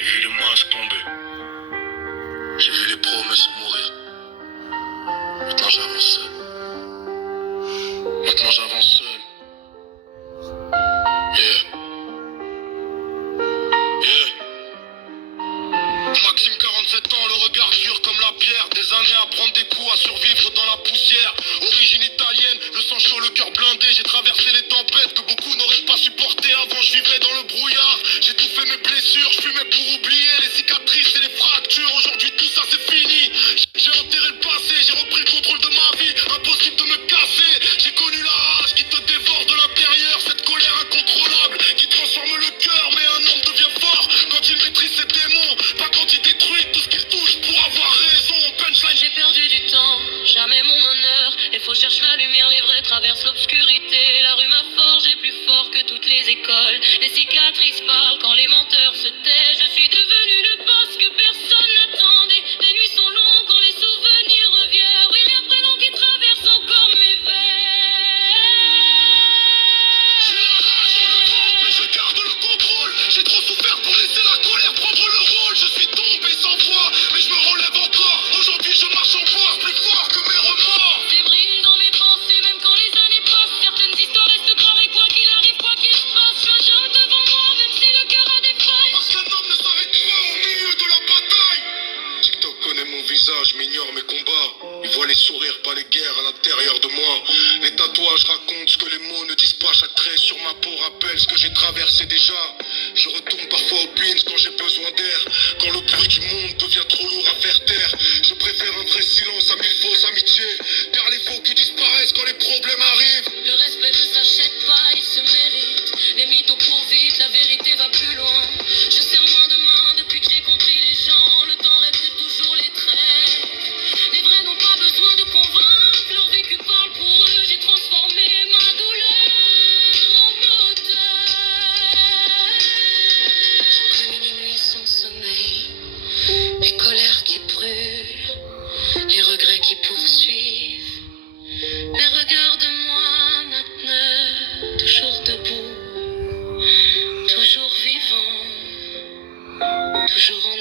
J'ai vu les masques tomber. J'ai vu les promesses mourir. Maintenant j'avance seul. Maintenant j'avance seul. Yeah. Yeah. Maxime, 47 ans, le regard dur comme la pierre. Des années à prendre des coups, à survivre dans la poussière. Origine italienne, le sang chaud, le cœur blindé. J'ai traversé les tempêtes que beaucoup n'auraient pas supportées. Avant je vivais dans le brouillard. J'ai tout fait mes blessures, je fumais pour oublier les cicatrices et les fractures. Aujourd'hui tout ça c'est fini. J'ai enterré le passé, j'ai repris le contrôle de ma vie. Impossible de me casser. J'ai connu la rage qui te dévore de l'intérieur. Cette colère incontrôlable qui transforme le cœur. Mais un homme devient fort quand il maîtrise ses démons. Pas quand il détruit tout ce qu'il touche pour avoir raison. Punchline. J'ai perdu du temps, jamais mon honneur. Il faut chercher la lumière, les vrais traversent l'obscurité. La rue m'a forgé plus fort que toutes les écoles. Les cicatrices parlent quand les menteurs se taisent. Je suis devenu le boss que personne n'attendait. Les nuits sont longues quand les souvenirs reviennent. Oui, les prénoms qui traversent encore mes veines. J'ai la rage dans le ventre, mais je garde le contrôle. J'ai trop souffert pour laisser la colère prendre le rôle. Je suis tombé 100 fois, mais je me relève encore. Aujourd'hui je marche en bois, plus fort que mes remords. Des brines dans mes pensées, même quand les années passent. Certaines histoires restent gravées, quoi qu'il arrive, quoi qu'il se passe. Je jure devant moi, même si le cœur a des failles. Parce qu'un homme ne s'arrête pas au milieu de la bataille. TikTok connaît mon visage, m'ignore mes combats. Il voit les sourires, pas les guerres à l'intérieur de moi. Les tatouages racontent ce que les mots ne disent pas. Chaque trait sur ma peau rappelle ce que j'ai traversé déjà. Je retourne parfois au pins quand j'ai besoin d'air. Quand le bruit du monde devient trop lourd à faire taire. Je préfère un vrai silence à 1000 fausses amitiés. Car les faux qui disparaissent quand les problèmes arrivent. Le respect ne s'achète pas, il se mérite. Les mythos courent vite, la vérité va plus loin. Je serre moins de main depuis que j'ai compris les gens. Le temps répète toujours les traits. Les vrais n'ont pas besoin de convaincre. Leur vécu parle pour eux. J'ai transformé ma douleur en moteur. J'ai connu une nuit sans sommeil. Les colères qui brûlent. Les regrets qui poursuivent. Mais regarde-moi maintenant, toujours debout, toujours vivant, toujours en